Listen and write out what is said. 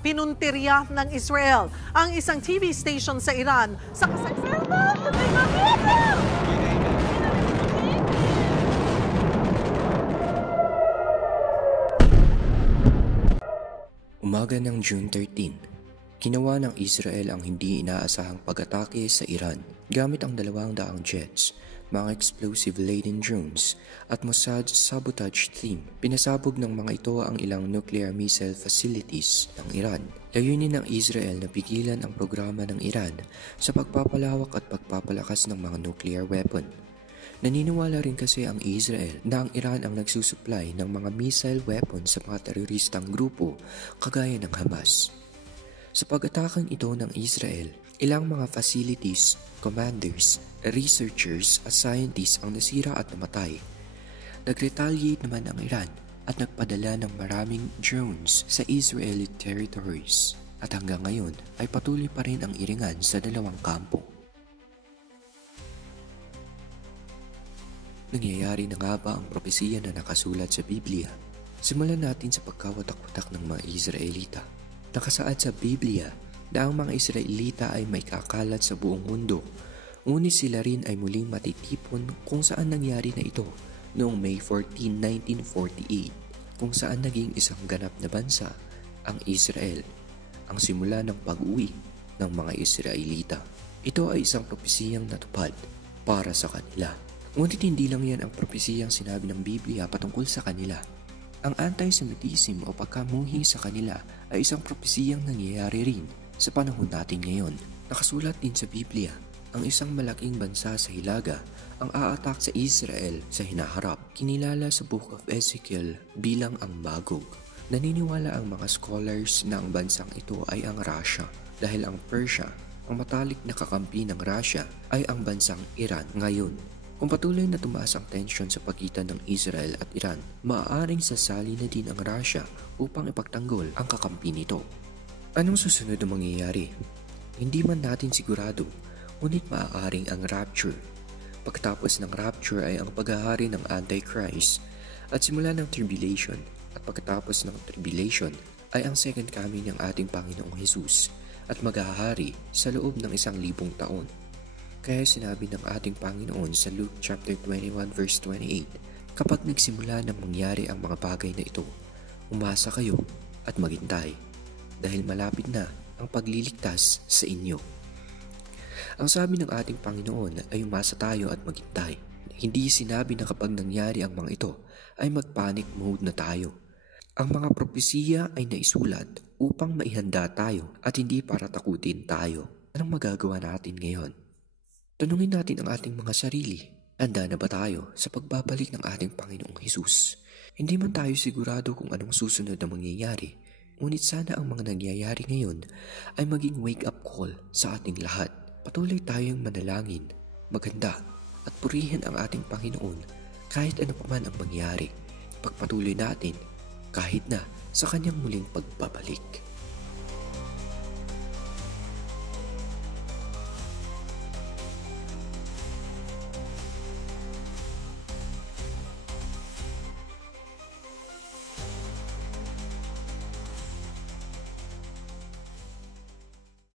Pinuntirya ng Israel ang isang TV station sa Iran sa kasaysayan. Umaga ng June 13, ginawa ng Israel ang hindi inaasahang pag-atake sa Iran gamit ang 200 jets, mga explosive-laden drones at Mossad sabotage team. Pinasabog ng mga ito ang ilang nuclear missile facilities ng Iran. Layunin ng Israel na pigilan ang programa ng Iran sa pagpapalawak at pagpapalakas ng mga nuclear weapon. Naniniwala rin kasi ang Israel na ang Iran ang nagsusupply ng mga missile weapons sa mga teroristang grupo kagaya ng Hamas. Sa pag-atakang ito ng Israel, ilang mga facilities, commanders, researchers at scientists ang nasira at namatay. Nag-retaliate naman ang Iran at nagpadala ng maraming drones sa Israeli territories at hanggang ngayon ay patuloy pa rin ang iringan sa dalawang kampo. Nangyayari na nga ba ang propesiya na nakasulat sa Biblia? Simulan natin sa pagkawatak-watak ng mga Israelita. Nakasaad sa Biblia na ang mga Israelita ay may kakalat sa buong mundo, ngunit sila rin ay muling matitipon kung saan nangyari na ito noong May 14, 1948, kung saan naging isang ganap na bansa ang Israel, ang simula ng pag-uwi ng mga Israelita. Ito ay isang propesiyang natupad para sa kanila. Ngunit hindi lang yan ang propesiyang sinabi ng Biblia patungkol sa kanila. Ang anti-Semitism o pagkamuhi sa kanila ay isang propesiyang nangyayari rin sa panahon natin ngayon. Nakasulat din sa Biblia, ang isang malaking bansa sa Hilaga ang aatak sa Israel sa hinaharap. Kinilala sa Book of Ezekiel bilang ang Magog. Naniniwala ang mga scholars na ang bansang ito ay ang Russia dahil ang Persia, ang matalik na kakampi ng Russia, ay ang bansang Iran ngayon. Kung patuloy na tumaas ang tensyon sa pagitan ng Israel at Iran, maaaring sasali na din ang Russia upang ipagtanggol ang kakampi nito. Anong susunod na mangyayari? Hindi man natin sigurado, ngunit maaaring ang rapture. Pagkatapos ng rapture ay ang paghahari ng Antichrist at simula ng tribulation, at pagkatapos ng tribulation ay ang second coming ng ating Panginoong Jesus at maghahari sa loob ng 1,000 taon. Kaya sinabi ng ating Panginoon sa Luke chapter 21 verse 28, kapag nagsimula na mangyari ang mga bagay na ito, umasa kayo at maghintay, dahil malapit na ang pagliligtas sa inyo. Ang sabi ng ating Panginoon ay umasa tayo at maghintay. Hindi sinabi na kapag nangyari ang mga ito ay mag-panic mode na tayo. Ang mga propesiya ay naisulat upang maihanda tayo at hindi para takutin tayo. Anong magagawa natin ngayon? Tanungin natin ang ating mga sarili. Handa na ba tayo sa pagbabalik ng ating Panginoong Hesus? Hindi man tayo sigurado kung anong susunod na mangyayari, ngunit sana ang mga nangyayari ngayon ay maging wake-up call sa ating lahat. Patuloy tayong manalangin, maganda at purihin ang ating Panginoon kahit ano pa man ang mangyari. Pagpatuloy natin kahit na sa kanyang muling pagbabalik.